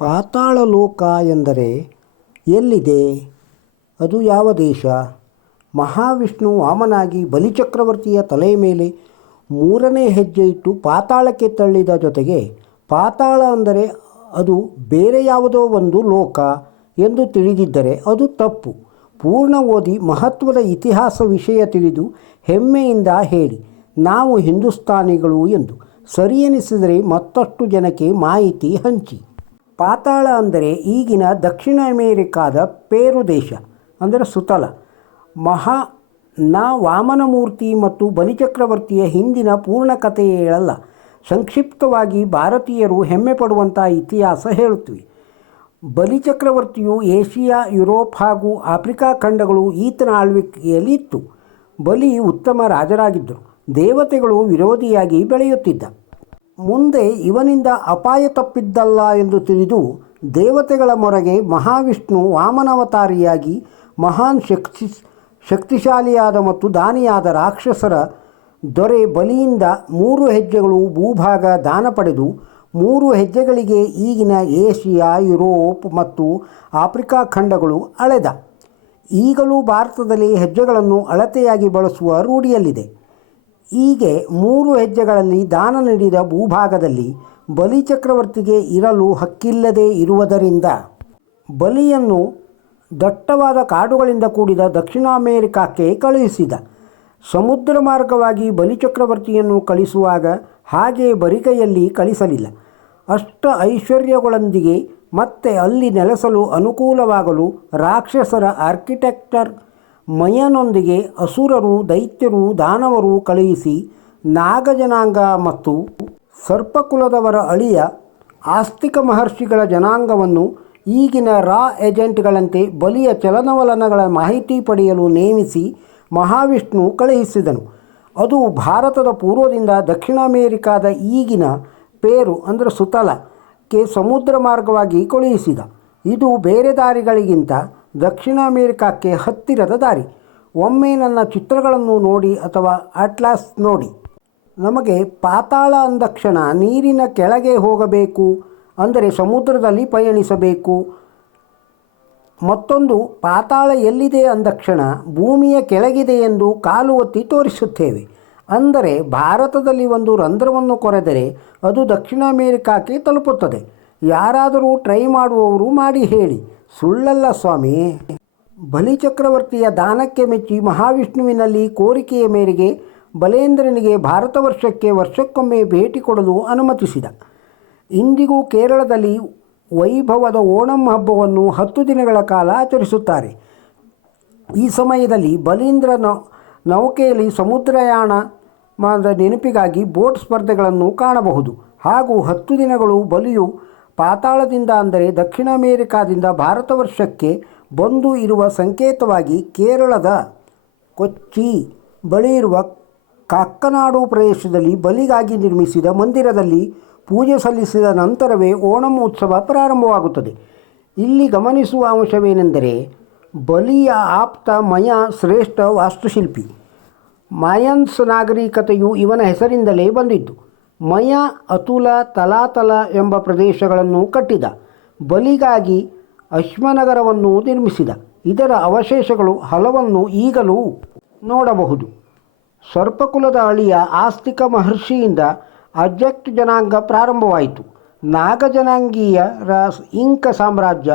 ಪಾತಾಳ ಲೋಕ ಎಂದರೆ ಎಲ್ಲಿದೆ? ಅದು ಯಾವ ದೇಶ? ಮಹಾವಿಷ್ಣು ವಾಮನಾಗಿ ಬಲಿಚಕ್ರವರ್ತಿಯ ತಲೆಯ ಮೇಲೆ ಮೂರನೇ ಹೆಜ್ಜೆ ಇಟ್ಟು ಪಾತಾಳಕ್ಕೆ ತಳ್ಳಿದ ಜೊತೆಗೆ ಪಾತಾಳ ಅಂದರೆ ಅದು ಬೇರೆ ಯಾವುದೋ ಒಂದು ಲೋಕ ಎಂದು ತಿಳಿದಿದ್ದರೆ ಅದು ತಪ್ಪು. ಪೂರ್ಣ ಓದಿ ಮಹತ್ವದ ಇತಿಹಾಸ ವಿಷಯ ತಿಳಿದು ಹೆಮ್ಮೆಯಿಂದ ಹೇಳಿ ನಾವು ಹಿಂದೂಸ್ತಾನಿಗಳು ಎಂದು. ಸರಿಯೆನಿಸಿದರೆ ಮತ್ತಷ್ಟು ಜನಕ್ಕೆ ಮಾಹಿತಿ ಹಂಚಿ. ಪಾತಾಳ ಅಂದರೆ ಈಗಿನ ದಕ್ಷಿಣ ಅಮೇರಿಕಾದ ಪೇರು ದೇಶ, ಅಂದರೆ ಸುತ್ತಲ. ವಾಮನಮೂರ್ತಿ ಮತ್ತು ಬಲಿಚಕ್ರವರ್ತಿಯ ಹಿಂದಿನ ಪೂರ್ಣ ಕಥೆ ಹೇಳಲ್ಲ, ಸಂಕ್ಷಿಪ್ತವಾಗಿ ಭಾರತೀಯರು ಹೆಮ್ಮೆ ಪಡುವಂಥ ಇತಿಹಾಸ ಹೇಳುತ್ತವೆ. ಬಲಿಚಕ್ರವರ್ತಿಯು ಏಷಿಯಾ, ಯುರೋಪ್ ಹಾಗೂ ಆಫ್ರಿಕಾ ಖಂಡಗಳು ಈತನ ಆಳ್ವಿಕೆಯಲ್ಲಿ ಇತ್ತು. ಬಲಿ ಉತ್ತಮ ರಾಜರಾಗಿದ್ದರು. ದೇವತೆಗಳು ವಿರೋಧಿಯಾಗಿ ಬೆಳೆಯುತ್ತಿದ್ದ. ಮುಂದೆ ಇವನಿಂದ ಅಪಾಯ ತಪ್ಪಿದ್ದಲ್ಲ ಎಂದು ತಿಳಿದು ದೇವತೆಗಳ ಮೊರೆಗೆ ಮಹಾವಿಷ್ಣು ವಾಮನಾವತಾರಿಯಾಗಿ ಮಹಾನ್ ಶಕ್ತಿಶಾಲಿಯಾದ ಮತ್ತು ದಾನಿಯಾದ ರಾಕ್ಷಸರ ದೊರೆ ಬಲಿಯಿಂದ 3 ಹೆಜ್ಜೆಗಳು ಭೂಭಾಗ ದಾನ ಪಡೆದು 3 ಹೆಜ್ಜೆಗಳಿಗೆ ಈಗಿನ ಏಷಿಯಾ, ಯುರೋಪ್ ಮತ್ತು ಆಫ್ರಿಕಾ ಖಂಡಗಳು ಅಳೆದ. ಈಗಲೂ ಭಾರತದಲ್ಲಿ ಹೆಜ್ಜೆಗಳನ್ನು ಅಳತೆಯಾಗಿ ಬಳಸುವ ರೂಢಿಯಲ್ಲಿದೆ. ಹೀಗೆ 3 ಹೆಜ್ಜೆಗಳಲ್ಲಿ ದಾನ ನೀಡಿದ ಭೂಭಾಗದಲ್ಲಿ ಬಲಿಚಕ್ರವರ್ತಿಗೆ ಇರಲು ಹಕ್ಕಿಲ್ಲದೆ ಇರುವುದರಿಂದ ಬಲಿಯನ್ನು ದಟ್ಟವಾದ ಕಾಡುಗಳಿಂದ ಕೂಡಿದ ದಕ್ಷಿಣ ಅಮೇರಿಕಕ್ಕೆ ಕಳುಹಿಸಿದ. ಸಮುದ್ರ ಮಾರ್ಗವಾಗಿ ಬಲಿಚಕ್ರವರ್ತಿಯನ್ನು ಕಳಿಸುವಾಗ ಹಾಗೆ ಬರಿಗೈಯಲ್ಲಿ ಕಳಿಸಲಿಲ್ಲ. ಅಷ್ಟ ಐಶ್ವರ್ಯಗಳೊಂದಿಗೆ ಮತ್ತೆ ಅಲ್ಲಿ ನೆಲೆಸಲು ಅನುಕೂಲವಾಗಲು ರಾಕ್ಷಸರ ಆರ್ಕಿಟೆಕ್ಟರ್ ಮಯನೊಂದಿಗೆ ಅಸುರರು, ದೈತ್ಯರು, ದಾನವರು ಕಳುಹಿಸಿ ನಾಗಜನಾಂಗ ಮತ್ತು ಸರ್ಪಕುಲದವರ ಅಳಿಯ ಆಸ್ತಿಕ ಮಹರ್ಷಿಗಳ ಜನಾಂಗವನ್ನು ಈಗಿನ ರಾ ಏಜೆಂಟ್ಗಳಂತೆ ಬಲಿಯ ಚಲನವಲನಗಳ ಮಾಹಿತಿ ಪಡೆಯಲು ನೇಮಿಸಿ ಮಹಾವಿಷ್ಣು ಕಳುಹಿಸಿದನು. ಅದು ಭಾರತದ ಪೂರ್ವದಿಂದ ದಕ್ಷಿಣ ಅಮೇರಿಕಾದ ಈಗಿನ ಪೇರು ಅಂದರೆ ಸುತ್ತಲಕ್ಕೆ ಸಮುದ್ರ ಮಾರ್ಗವಾಗಿ ಕಳುಹಿಸಿದ. ಇದು ಬೇರೆ ದಾರಿಗಳಿಗಿಂತ ದಕ್ಷಿಣ ಅಮೇರಿಕಕ್ಕೆ ಹತ್ತಿರದ ದಾರಿ. ಒಮ್ಮೆ ನನ್ನ ಚಿತ್ರಗಳನ್ನು ನೋಡಿ ಅಥವಾ ಅಟ್ಲಾಸ್ ನೋಡಿ. ನಮಗೆ ಪಾತಾಳ ಅಂದಕ್ಷಣ ನೀರಿನ ಕೆಳಗೆ ಹೋಗಬೇಕು, ಅಂದರೆ ಸಮುದ್ರದಲ್ಲಿ ಪಯಣಿಸಬೇಕು. ಮತ್ತೊಂದು ಪಾತಾಳ ಎಲ್ಲಿದೆ ಅಂದಕ್ಷಣ ಭೂಮಿಯ ಕೆಳಗಿದೆ ಎಂದು ಕಾಲು ಒತ್ತಿ ತೋರಿಸುತ್ತೇವೆ. ಅಂದರೆ ಭಾರತದಲ್ಲಿ ಒಂದು ರಂಧ್ರವನ್ನು ಕೊರೆದರೆ ಅದು ದಕ್ಷಿಣ ಅಮೇರಿಕಕ್ಕೆ ತಲುಪುತ್ತದೆ. ಯಾರಾದರೂ ಟ್ರೈ ಮಾಡುವವರು ಮಾಡಿ ಹೇಳಿ, ಸುಳ್ಳಲ್ಲ ಸ್ವಾಮಿ. ಬಲಿಚಕ್ರವರ್ತಿಯ ದಾನಕ್ಕೆ ಮೆಚ್ಚಿ ಮಹಾವಿಷ್ಣುವಿನಲ್ಲಿ ಕೋರಿಕೆಯ ಮೇರೆಗೆ ಬಲೇಂದ್ರನಿಗೆ ಭಾರತ ವರ್ಷಕ್ಕೊಮ್ಮೆ ಭೇಟಿ ಕೊಡಲು ಅನುಮತಿಸಿದ. ಇಂದಿಗೂ ಕೇರಳದಲ್ಲಿ ವೈಭವದ ಓಣಂ ಹಬ್ಬವನ್ನು 10 ದಿನಗಳ ಕಾಲ ಆಚರಿಸುತ್ತಾರೆ. ಈ ಸಮಯದಲ್ಲಿ ಬಲೀಂದ್ರ ನೌಕೆಯಲ್ಲಿ ಸಮುದ್ರಯಾನ ನೆನಪಿಗಾಗಿ ಬೋಟ್ ಸ್ಪರ್ಧೆಗಳನ್ನು ಕಾಣಬಹುದು. ಹಾಗೂ 10 ದಿನಗಳು ಬಲಿಯು ಪಾತಾಳದಿಂದ ಅಂದರೆ ದಕ್ಷಿಣ ಅಮೇರಿಕಾದಿಂದ ಭಾರತ ವರ್ಷಕ್ಕೆ ಬಂದು ಇರುವ ಸಂಕೇತವಾಗಿ ಕೇರಳದ ಕೊಚ್ಚಿ ಬಳಿ ಇರುವ ಕಾಕ್ಕನಾಡು ಪ್ರದೇಶದಲ್ಲಿ ಬಲಿಗಾಗಿ ನಿರ್ಮಿಸಿದ ಮಂದಿರದಲ್ಲಿ ಪೂಜೆ ಸಲ್ಲಿಸಿದ ನಂತರವೇ ಓಣಂ ಉತ್ಸವ ಪ್ರಾರಂಭವಾಗುತ್ತದೆ. ಇಲ್ಲಿ ಗಮನಿಸುವ ಅಂಶವೇನೆಂದರೆ ಬಲಿಯ ಆಪ್ತ ಮಯ ಶ್ರೇಷ್ಠ ವಾಸ್ತುಶಿಲ್ಪಿ. ಮಾಯನ್ಸ್ ನಾಗರಿಕತೆಯು ಇವನ ಹೆಸರಿಂದಲೇ ಬಂದಿದ್ದು. ಮಯ ಅತುಲ, ತಲಾತಲ ಎಂಬ ಪ್ರದೇಶಗಳನ್ನು ಕಟ್ಟಿದ. ಬಲಿಗಾಗಿ ಅಶ್ಮನಗರವನ್ನು ನಿರ್ಮಿಸಿದ. ಇದರ ಅವಶೇಷಗಳು ಹಲವನ್ನು ಈಗಲೂ ನೋಡಬಹುದು. ಸರ್ಪಕುಲದ ಅಳಿಯ ಆಸ್ತಿಕ ಮಹರ್ಷಿಯಿಂದ ಅಜೆಕ್ಟ್ ಜನಾಂಗ ಪ್ರಾರಂಭವಾಯಿತು. ನಾಗಜನಾಂಗೀಯರ ಇಂಕ ಸಾಮ್ರಾಜ್ಯ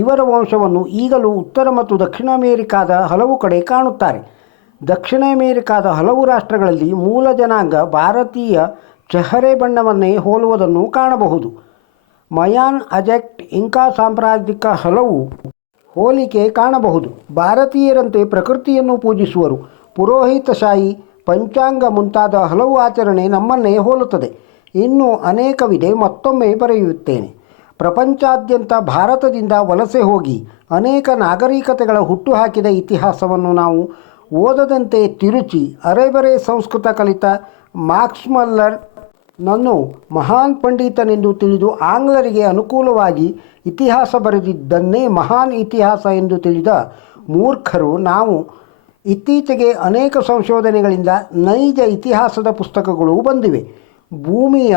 ಇವರ ವಂಶವನ್ನು ಈಗಲೂ ಉತ್ತರ ಮತ್ತು ದಕ್ಷಿಣ ಅಮೇರಿಕಾದ ಹಲವು ಕಡೆ ಕಾಣುತ್ತಾರೆ. ದಕ್ಷಿಣ ಅಮೇರಿಕಾದ ಹಲವು ರಾಷ್ಟ್ರಗಳಲ್ಲಿ ಮೂಲ ಜನಾಂಗ ಭಾರತೀಯ ಚೆಹರೆ ಬಣ್ಣವನ್ನೇ ಹೋಲುವುದನ್ನು ಕಾಣಬಹುದು. ಮಯಾನ್, ಅಜೆಕ್ಟ್, ಇಂಕಾ ಸಾಮ್ರಾಜ್ಯಿಕ ಹಲವು ಹೋಲಿಕೆ ಕಾಣಬಹುದು. ಭಾರತೀಯರಂತೆ ಪ್ರಕೃತಿಯನ್ನು ಪೂಜಿಸುವರು. ಪುರೋಹಿತಶಾಹಿ, ಪಂಚಾಂಗ ಮುಂತಾದ ಹಲವು ಆಚರಣೆ ನಮ್ಮನ್ನೇ ಹೋಲುತ್ತದೆ. ಇನ್ನೂ ಅನೇಕವಿದೆ, ಮತ್ತೊಮ್ಮೆ ಬರೆಯುತ್ತೇನೆ. ಪ್ರಪಂಚಾದ್ಯಂತ ಭಾರತದಿಂದ ವಲಸೆ ಹೋಗಿ ಅನೇಕ ನಾಗರಿಕತೆಗಳ ಹುಟ್ಟುಹಾಕಿದ ಇತಿಹಾಸವನ್ನು ನಾವು ಓದದಂತೆ ತಿರುಚಿ ಅರೆಬರೆ ಸಂಸ್ಕೃತ ಕಲಿತ ಮಾರ್ಕ್ಸ್ ಮಲ್ಲರ್ ನನ್ನು ಮಹಾನ್ ಪಂಡಿತನೆಂದು ತಿಳಿದು ಆಂಗ್ಲರಿಗೆ ಅನುಕೂಲವಾಗಿ ಇತಿಹಾಸ ಬರೆದಿದ್ದನ್ನೇ ಮಹಾನ್ ಇತಿಹಾಸ ಎಂದು ತಿಳಿದ ಮೂರ್ಖರು ನಾವು. ಇತ್ತೀಚೆಗೆ ಅನೇಕ ಸಂಶೋಧನೆಗಳಿಂದ ನೈಜ ಇತಿಹಾಸದ ಪುಸ್ತಕಗಳು ಬಂದಿವೆ. ಭೂಮಿಯ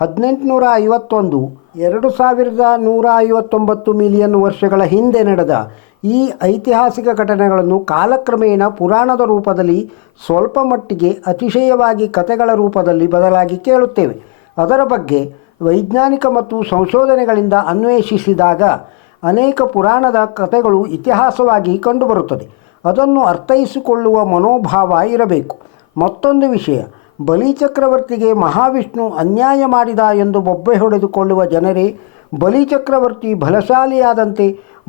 1851 2159 ಮಿಲಿಯನ್ ವರ್ಷಗಳ ಹಿಂದೆ ನಡೆದ ಈ ಐತಿಹಾಸಿಕ ಘಟನೆಗಳನ್ನು ಕಾಲಕ್ರಮೇಣ ಪುರಾಣದ ರೂಪದಲ್ಲಿ ಸ್ವಲ್ಪ ಮಟ್ಟಿಗೆ ಅತಿಶಯವಾಗಿ ಕಥೆಗಳ ರೂಪದಲ್ಲಿ ಬದಲಾಗಿ ಕೇಳುತ್ತೇವೆ. ಅದರ ಬಗ್ಗೆ ವೈಜ್ಞಾನಿಕ ಮತ್ತು ಸಂಶೋಧನೆಗಳಿಂದ ಅನ್ವೇಷಿಸಿದಾಗ ಅನೇಕ ಪುರಾಣದ ಕಥೆಗಳು ಇತಿಹಾಸವಾಗಿ ಕಂಡುಬರುತ್ತದೆ. ಅದನ್ನು ಅರ್ಥೈಸಿಕೊಳ್ಳುವ ಮನೋಭಾವ ಇರಬೇಕು. ಮತ್ತೊಂದು ವಿಷಯ, ಬಲಿಚಕ್ರವರ್ತಿಗೆ ಮಹಾವಿಷ್ಣು ಅನ್ಯಾಯ ಮಾಡಿದ ಎಂದು ಬೊಬ್ಬೆ ಹೊಡೆದುಕೊಳ್ಳುವ ಜನರೇ ಬಲಿಚಕ್ರವರ್ತಿ ಬಲಶಾಲಿಯಾದಂತೆ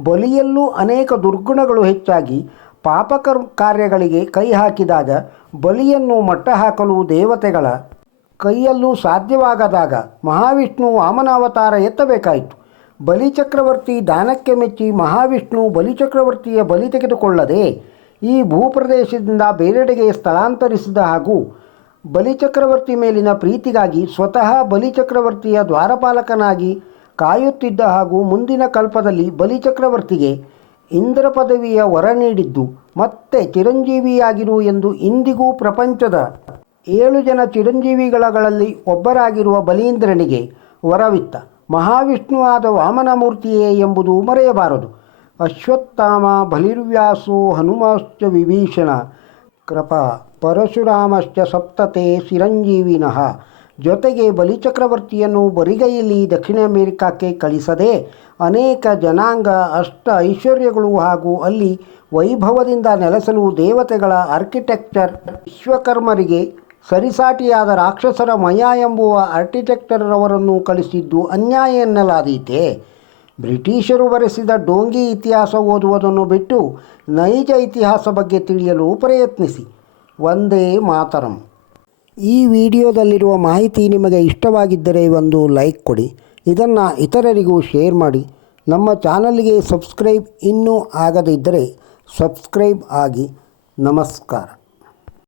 ಬಲಿಯಲ್ಲೂ ಅನೇಕ ದುರ್ಗುಣಗಳು ಹೆಚ್ಚಾಗಿ ಕಾರ್ಯಗಳಿಗೆ ಕೈ ಹಾಕಿದಾಗ ಬಲಿಯನ್ನು ಮಟ್ಟ ಹಾಕಲು ದೇವತೆಗಳ ಕೈಯಲ್ಲೂ ಸಾಧ್ಯವಾಗದಾಗ ಮಹಾವಿಷ್ಣು ವಾಮನಾವತಾರ ಎತ್ತಬೇಕಾಯಿತು. ಬಲಿಚಕ್ರವರ್ತಿ ದಾನಕ್ಕೆ ಮೆಚ್ಚಿ ಮಹಾವಿಷ್ಣು ಬಲಿಚಕ್ರವರ್ತಿಯ ಬಲಿ ತೆಗೆದುಕೊಳ್ಳದೆ ಈ ಭೂಪ್ರದೇಶದಿಂದ ಬೇರೆಡೆಗೆ ಸ್ಥಳಾಂತರಿಸಿದ ಹಾಗೂ ಬಲಿಚಕ್ರವರ್ತಿ ಮೇಲಿನ ಪ್ರೀತಿಗಾಗಿ ಸ್ವತಃ ಬಲಿಚಕ್ರವರ್ತಿಯ ದ್ವಾರಪಾಲಕನಾಗಿ ಕಾಯುತ್ತಿದ್ದ ಹಾಗೂ ಮುಂದಿನ ಕಲ್ಪದಲ್ಲಿ ಬಲಿಚಕ್ರವರ್ತಿಗೆ ಇಂದ್ರ ಪದವಿಯ ವರ ನೀಡಿದ್ದು ಮತ್ತೆ ಚಿರಂಜೀವಿಯಾಗಿರು ಎಂದು ಇಂದಿಗೂ ಪ್ರಪಂಚದ 7 ಜನ ಚಿರಂಜೀವಿಗಳಲ್ಲಿ ಒಬ್ಬರಾಗಿರುವ ಬಲೀಂದ್ರನಿಗೆ ವರವಿತ್ತ ಮಹಾವಿಷ್ಣುವಾದ ವಾಮನಮೂರ್ತಿಯೇ ಎಂಬುದು ಮರೆಯಬಾರದು. ಅಶ್ವತ್ಥಾಮ ಬಲಿರ್ವ್ಯಾಸೋ ಹನುಮಾಶ್ಚ ವಿಭೀಷಣ ಕೃಪಾ ಪರಶುರಾಮಶ್ಚ ಸಪ್ತತೆ ಚಿರಂಜೀವಿನಃ. ಜೊತೆಗೆ ಬಲಿಚಕ್ರವರ್ತಿಯನ್ನು ಬರಿಗೈಯಲ್ಲಿ ದಕ್ಷಿಣ ಅಮೆರಿಕಕ್ಕೆ ಕಳಿಸದೆ ಅನೇಕ ಜನಾಂಗ ಅಷ್ಟ ಐಶ್ವರ್ಯಗಳು ಹಾಗೂ ಅಲ್ಲಿ ವೈಭವದಿಂದ ನೆಲೆಸಲು ದೇವತೆಗಳ ಆರ್ಕಿಟೆಕ್ಚರ್ ವಿಶ್ವಕರ್ಮರಿಗೆ ಸರಿಸಾಟಿಯಾದ ರಾಕ್ಷಸರ ಮಯ ಎಂಬುವ ಆರ್ಕಿಟೆಕ್ಟರವರನ್ನು ಕಳಿಸಿದ್ದು ಅನ್ಯಾಯ ಎನ್ನಲಾದೀತೆ. ಬ್ರಿಟಿಷರು ಬರೆಸಿದ ಡೋಂಗಿ ಇತಿಹಾಸ ಓದುವುದನ್ನು ಬಿಟ್ಟು ನೈಜ ಇತಿಹಾಸ ಬಗ್ಗೆ ತಿಳಿಯಲು ಪ್ರಯತ್ನಿಸಿ. ವಂದೇ ಮಾತರಂ. ಈ ವಿಡಿಯೋದಲ್ಲಿರುವ ಮಾಹಿತಿ ನಿಮಗೆ ಇಷ್ಟವಾಗಿದ್ದರೆ ಒಂದು ಲೈಕ್ ಕೊಡಿ. ಇದನ್ನು ಇತರರಿಗೂ ಶೇರ್ ಮಾಡಿ. ನಮ್ಮ ಚಾನಲ್ಗೆ ಸಬ್ಸ್ಕ್ರೈಬ್ ಇನ್ನೂ ಆಗದಿದ್ದರೆ ಸಬ್ಸ್ಕ್ರೈಬ್ ಆಗಿ. ನಮಸ್ಕಾರ.